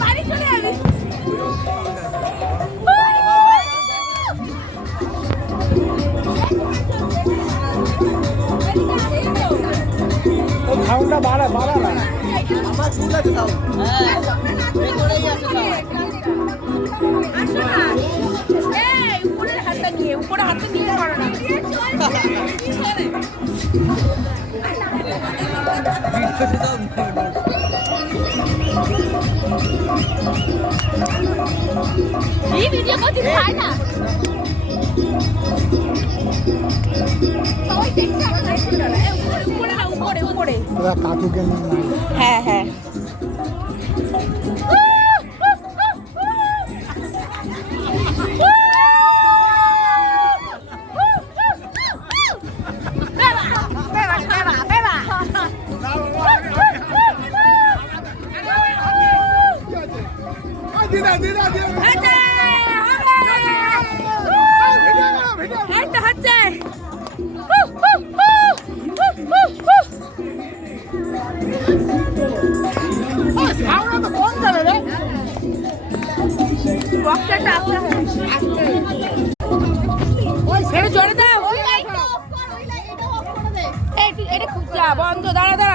বাড়ি চলে যাবে। সাউন্ডটা বাড়া না আমার ঠিক আছে সাউন্ড হ্যাঁ রেকর্ডেই আছে আসো না এই উপরে হাতটা নিয়ে করো না এই ভিডিও করতে চাই না সবাই দেখছে আমার লাইফটা উপরে কাকুকে হ্যাঁ হ্যাঁ এটা খুব বন্ধ দাঁড়া